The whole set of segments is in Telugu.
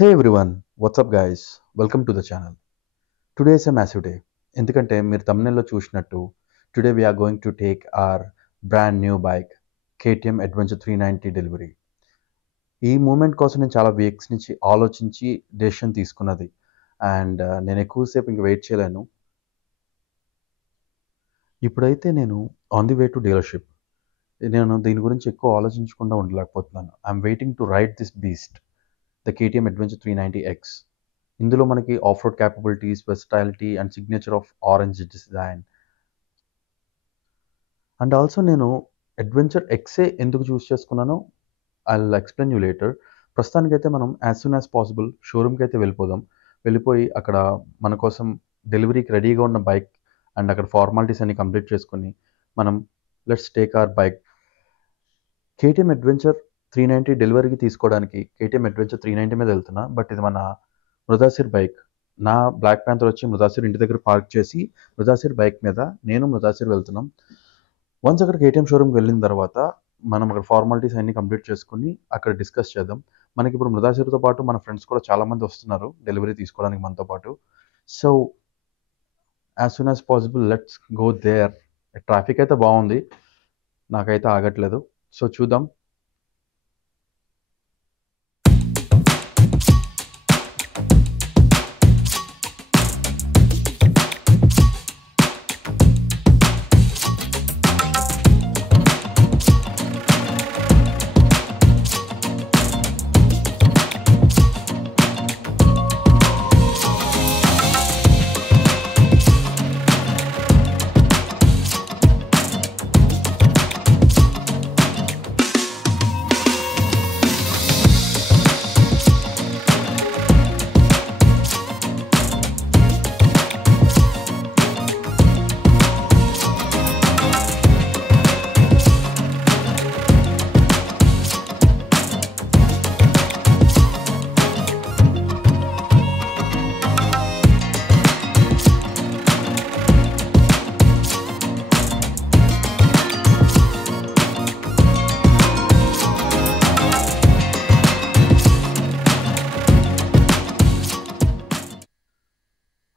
Hey everyone, what's up guys? Welcome to the channel. Today is a massive day. ఎందుకంటే మీరు thumbnail లో చూసినట్టు today we are going to take our brand new bike KTM Adventure 390 delivery. ఈ మూమెంట్ కోసం నేను చాలా వీక్స్ నుంచి ఆలోచించి డెసిషన్ తీసుకున్నది అండ్ నేను ఎక్కువసేపు ఇంక వెయిట్ చేయలేను. ఇప్పుడైతే నేను on the way to dealership. నేను దీని గురించి ఎక్కువ ఆలోచించకుండా ఉండలేకపోతున్నాను. I'm waiting to ride this beast the KTM Adventure 390X. ఇందులో మనకి off road capabilities, versatility and signature of orange design. And also నేను అడ్వెంచర్ ఎక్సే ఎందుకు చూస్ చేసుకున్నానో I will explain you later. ప్రస్తుతానికైతే మనం యాజ్ సూన్ యాజ్ పాసిబుల్ షోరూమ్కి అయితే వెళ్ళిపోయి అక్కడ మన కోసం డెలివరీకి రెడీగా ఉన్న బైక్ అండ్ అక్కడ ఫార్మాలిటీస్ అన్ని కంప్లీట్ చేసుకుని మనం let's take our bike. KTM adventure 390 డెలివరీకి తీసుకోవడానికి KTM అడ్వెంచర్ 390 మీద వెళ్తున్నా. బట్ ఇది మన ముదాసిర్ బైక్. నా బ్లాక్ ప్యాంథర్ వచ్చి ముదాసిర్ ఇంటి దగ్గర పార్క్ చేసి ముదాసిర్ బైక్ మీద నేను ముదాసిర్ వెళ్తున్నాం. వన్స్ అక్కడ KTM షోరూమ్కి వెళ్ళిన తర్వాత మనం అక్కడ ఫార్మాలిటీస్ అన్ని కంప్లీట్ చేసుకుని అక్కడ డిస్కస్ చేద్దాం. మనకి ఇప్పుడు ముదాసిర్తో పాటు మన ఫ్రెండ్స్ కూడా చాలామంది వస్తున్నారు డెలివరీ తీసుకోవడానికి మనతో పాటు. So as soon as possible let's go there. Traffic అయితే బాగుంది, నాకైతే ఆగట్లేదు. సో చూద్దాం.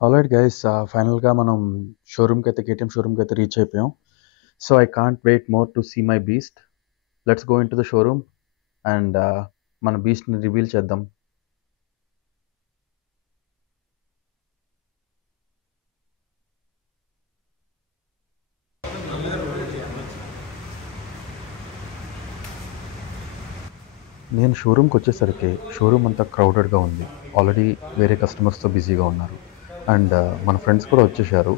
ఆల్రైట్ గైస్, ఫైనల్గా మనం షోరూమ్కి అయితే KTM షోరూమ్కి అయితే రీచ్ అయిపోయాం. So I can't wait more to see my beast. Let's go into the showroom and మన బీస్ట్ని రివీల్ చేద్దాం. నేను షోరూమ్కి వచ్చేసరికి షోరూమ్ అంతా క్రౌడెడ్గా ఉంది. ఆల్రెడీ వేరే కస్టమర్స్తో బిజీగా ఉన్నారు అండ్ మన ఫ్రెండ్స్ కూడా వచ్చేసారు.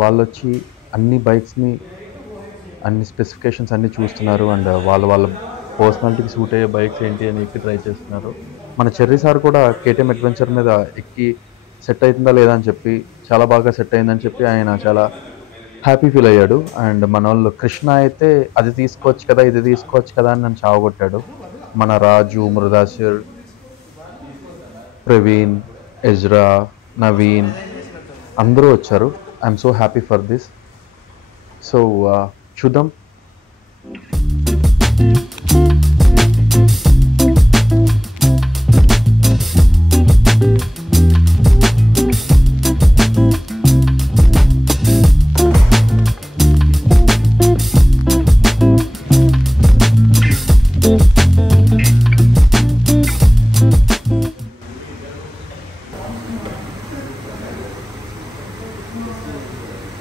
వాళ్ళు వచ్చి అన్ని బైక్స్ని అన్ని స్పెసిఫికేషన్స్ అన్నీ చూస్తున్నారు అండ్ వాళ్ళ పర్సనాలిటీకి సూట్ అయ్యే బైక్స్ ఏంటి అని ఎక్కి ట్రై చేస్తున్నారు. మన చెర్రీ సార్ కూడా KTM అడ్వెంచర్ మీద ఎక్కి సెట్ అవుతుందా లేదా అని చెప్పి చాలా బాగా సెట్ అయిందని చెప్పి ఆయన చాలా హ్యాపీ ఫీల్ అయ్యాడు. అండ్ మన వాళ్ళు కృష్ణ అయితే అది తీసుకోవచ్చు కదా ఇది తీసుకోవచ్చు కదా అని నన్ను చావగొట్టాడు. మన రాజు, మురదాసిర్, ప్రవీణ్, ఎజ్రా, నవీన్ అందరూ వచ్చారు. I'm so happy for this. So చూద్దాం.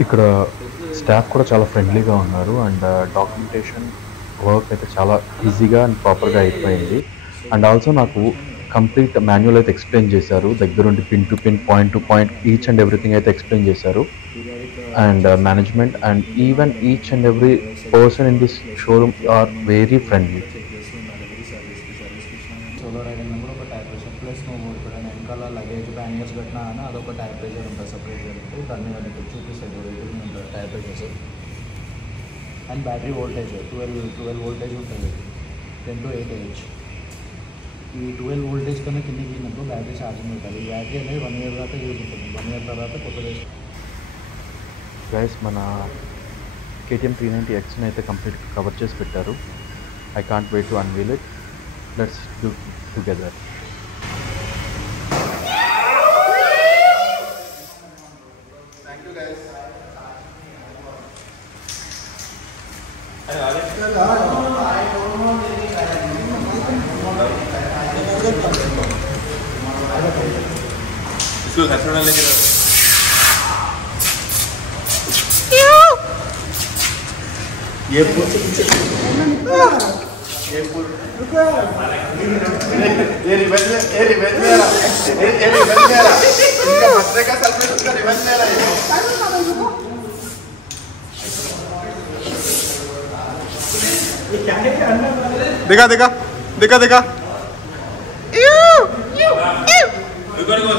ఇక్కడ స్టాఫ్ కూడా చాలా ఫ్రెండ్లీగా ఉన్నారు అండ్ డాక్యుమెంటేషన్ వర్క్ అయితే చాలా ఈజీగా అండ్ ప్రాపర్గా అయిపోయింది. అండ్ ఆల్సో నాకు కంప్లీట్ మాన్యువల్ అయితే ఎక్స్ప్లెయిన్ చేశారు. దగ్గరుండి pin to pin, point to point each and everything అయితే ఎక్స్ప్లెయిన్ చేశారు. And management and even each and every person in this showroom are very friendly. Solo riding కూడా ఒక టైర్ ప్రెషర్ ప్లస్ నువ్వు ఇక్కడ వెనకాల లగేజ్ బ్యానియర్స్ పెట్టినా అని అదొక టైర్ ప్రెషర్ ఉంటుంది సపరేట్గా ఉంటుంది. దాన్ని మీకు చూపిస్తుంది వెయిటింగ్ ఉంటుంది tyre pressures and battery voltage 12 voltage ఉంటుంది, 10 to 8 AH. ఈ 12 వోల్టేజ్ కన్నా కిందకి వెళ్ళినప్పుడు బ్యాటరీ ఛార్జింగ్ ఉంటుంది. ఈ బ్యాటరీ అనేది 1 year దాకా యూజ్ ఉంటుంది. 1 year తర్వాత కొత్తది. గైస్, మన KTM 390Xని అయితే కంప్లీట్గా కవర్ చేసి పెట్టారు. I can't wait to unveil it. Let's do together. ये पुल ये रिवेंज ले रहा इनका बर्थडे का सेलिब्रेट उसका रिवेंज ले रहा है देखा देखा देखा देखा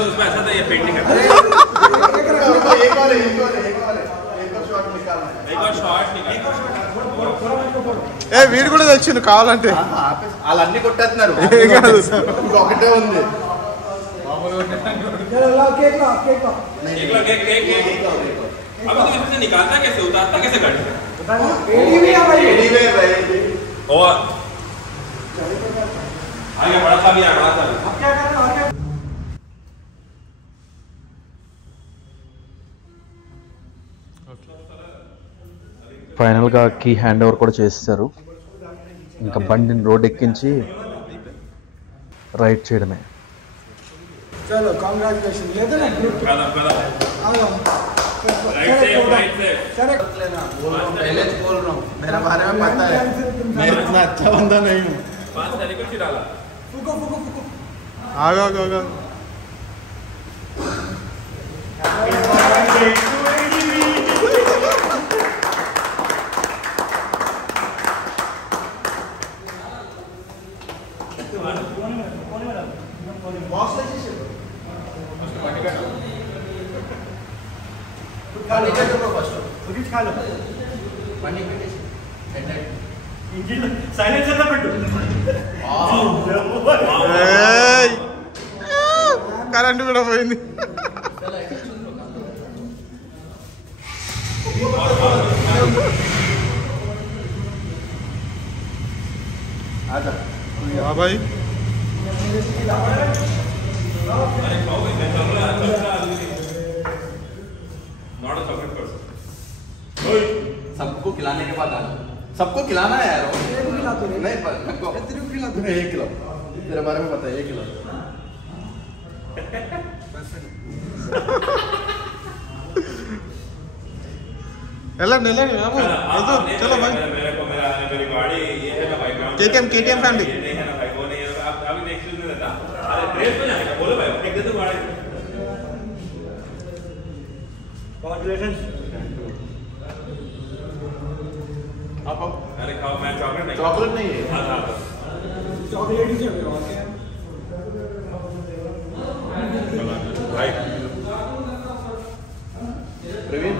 उसमें ऐसा था ये पेंटिंग एक और शॉट निकाल ఏ వీడు కూడా తెచ్చిండు కావాలంటే వాళ్ళన్నీ కొట్టేస్తున్నారు ఒకటే ఉంది निकालता कैसे उतारता कैसे आगे बड़ा सा भी बड़ा सा ఫైనల్గా కీ హ్యాండ్ ఓవర్ కూడా చేసేసారు. ఇంకా బండిని రోడ్ ఎక్కించి రైడ్ చేయడమే. चलो कांग्रेचुलेशन लेते ना पहले बोल रहा हूँ मेरे बारे में पता है मैं इतना अच्छा बंदा नहीं हूँ आगा आगा आगा కరెంట్ కూడా పోయింది. బాబాయ్ सबको खिलाने के बाद सबको खिलाना है यार नहीं एक किलो तेरे बारे में पता है 1 किलो వెళ్ళండి వెళ్ళండి బాబు చలో బాయ్ కేటీఎం ఫ్యామిలీ चॉकलेट नहीं है चॉकलेट ही प्रवीण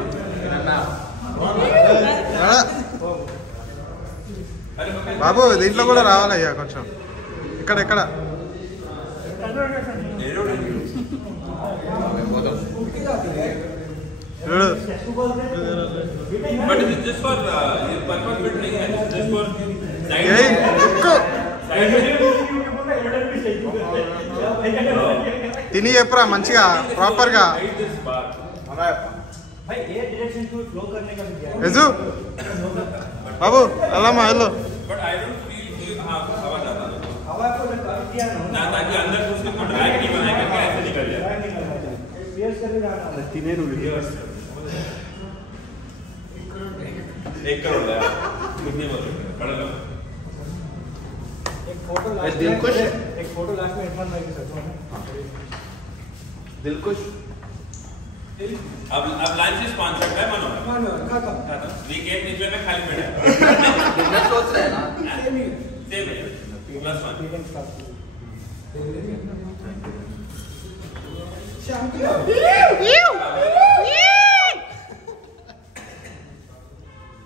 బాబు దీంట్లో కూడా రావాలయ్యా కొంచెం ఇక్కడ ఎక్కడ తిని చెప్పరా మంచిగా ప్రాపర్గా యజు బాబు వెళ్ళమ్మా వెళ్ళు दिलखुश एक फोटो लास्ट में इरफान भाई के साथ दिलखुश अब लाइन से स्पॉन्सर्ड है मानो वीकेंड निकले में खाली बैठा बिजनेस सोच रहे हैं ना सेम है +1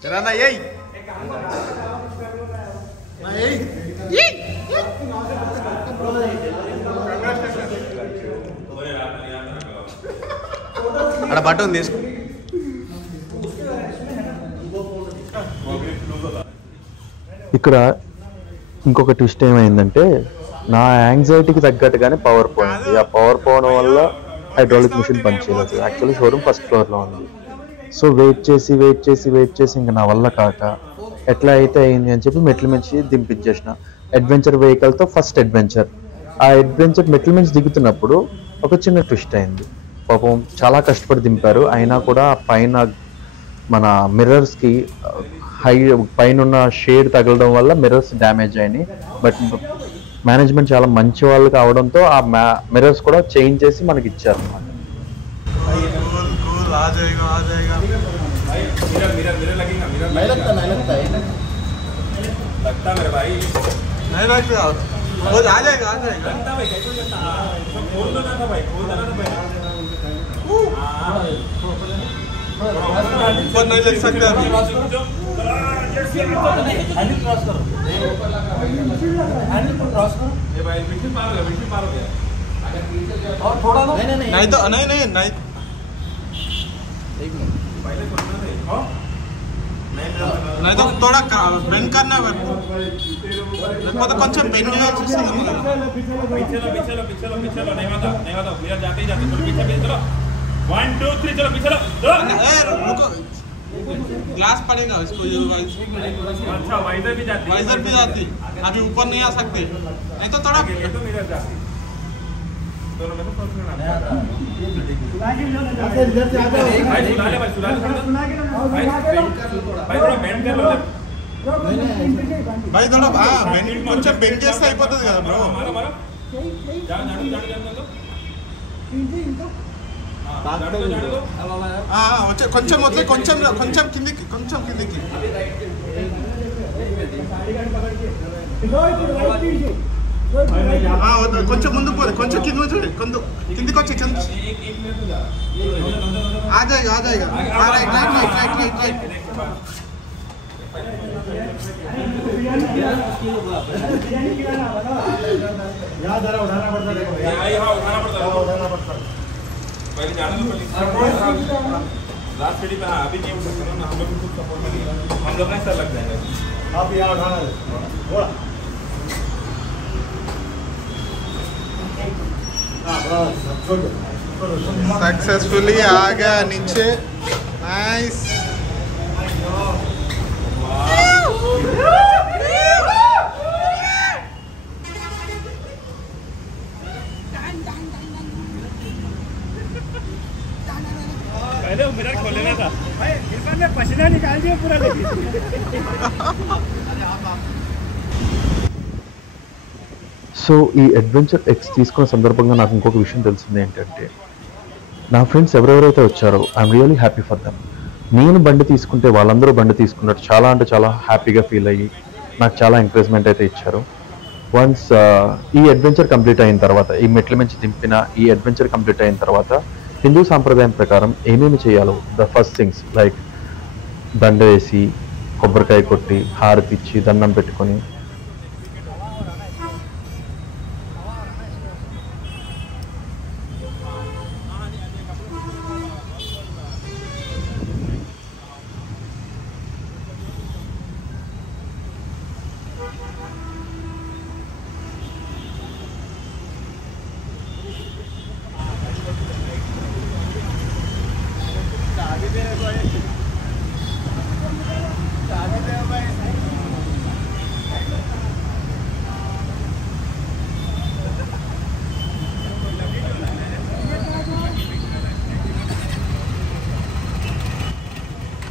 चला ना यही అక్కడ బటన్ తీసుకో ఇక్కడ ఇంకొక ట్విస్ట్ ఏమైందంటే నా యాంగ్జైటీకి తగ్గట్టుగానే పవర్ పోయింది. ఆ పవర్ పోవడం వల్ల హైడ్రాలిక్ మిషన్ పనిచేయలేదు. యాక్చువల్లీ షోరూమ్ ఫస్ట్ ఫ్లోర్లో ఉంది. సో వెయిట్ చేసి ఇంకా నా వల్ల కాక ఎట్లా అయితే అయింది అని చెప్పి మెట్ల మించి దింపించేసిన. అడ్వెంచర్ వెహికల్తో ఫస్ట్ అడ్వెంచర్. ఆ అడ్వెంచర్ మెట్ల మించి దిగుతున్నప్పుడు ఒక చిన్న ట్విస్ట్ అయింది. పాపం చాలా కష్టపడి దింపారు. అయినా కూడా పైన మన మిర్రర్స్కి పైన ఉన్న షేడ్ తగలడం వల్ల మిర్రర్స్ డ్యామేజ్ అయినాయి. బట్ మేనేజ్మెంట్ చాలా మంచి వాళ్ళు కావడంతో ఆ మిర్రర్స్ కూడా చేంజ్ చేసి మనకి ఇచ్చారు అన్నమాట. ऊपर नहीं लग सकते अभी। नहीं तो नहीं नहीं नहीं नहीं तो थोड़ा बेंड करना लेकिन కొంచెం बेंड చేయాల్సి వస్తుంది वन टू थ्री चलो पीछे रुको ग्लास पड़ेगा इसको अच्छा वाइजर भी जाती अभी ऊपर नहीं आ सकते नहीं तो थोड़ा दोनों में तो भाई थोड़ा కొంచెం బెండ్ చేస్తే అయిపోతుంది కదా బ్రో కొంచెం వదిలే కొంచెం కొంచెం కిందికి కొంచెం ముందు పోదు కొంచెం కింద చూడండి కిందికి వచ్చి आ जाएगा राइट उठाना पड़ता है पहले जाना तो लास्ट सीढ़ी पे अभी नहीं उठ सकते ना हम लोग खुद सपोर्ट में नहीं हम लोग ना सर लग जाएंगे आप यहाँ उठाना है सक्सेसफुली आ गया नीचे नाइस पहले मिरर खोल लेना था भाई इरफान ने पसीना निकाल दिया पूरा लेके సో ఈ అడ్వెంచర్ ఎక్స్ తీసుకున్న సందర్భంగా నాకు ఇంకొక విషయం తెలిసింది ఏంటంటే నా ఫ్రెండ్స్ ఎవరెవరైతే వచ్చారో I'm really happy for them. నేను బండి తీసుకుంటే వాళ్ళందరూ బండి తీసుకున్నట్టు చాలా అంటే చాలా హ్యాపీగా ఫీల్ అయ్యి నాకు చాలా ఎంకరేజ్మెంట్ అయితే ఇచ్చారు. వన్స్ ఈ అడ్వెంచర్ కంప్లీట్ అయిన తర్వాత ఈ మెట్ల నుంచి దింపిన ఈ అడ్వెంచర్ కంప్లీట్ అయిన తర్వాత హిందూ సాంప్రదాయం ప్రకారం ఏమేమి చేయాలో ద ఫస్ట్ థింగ్స్ లైక్ దండ వేసి కొబ్బరికాయ కొట్టి హారతి ఇచ్చి దండం పెట్టుకొని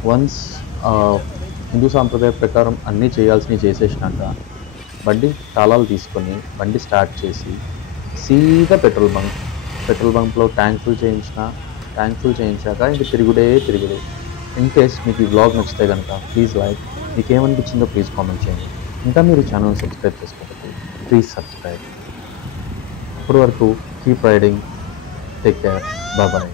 వన్స్ హిందూ సాంప్రదాయ ప్రకారం అన్నీ చేయాల్సినవి చేసేసినాక బండి తాళాలు తీసుకొని బండి స్టార్ట్ చేసి సీదా పెట్రోల్ బంక్లో ట్యాంక్ ఫుల్ చేయించాక ఇంక తిరుగుడే. ఇన్ కేస్ మీకు ఈ వ్లాగ్ నచ్చితే కనుక ప్లీజ్ లైక్, మీకు ఏమనిపించిందో ప్లీజ్ కామెంట్ చేయండి. ఇంకా మీరు ఛానల్ సబ్స్క్రైబ్ చేసుకోకపోతే ప్లీజ్ సబ్స్క్రైబ్. అప్పటి వరకు keep riding, take care, bye.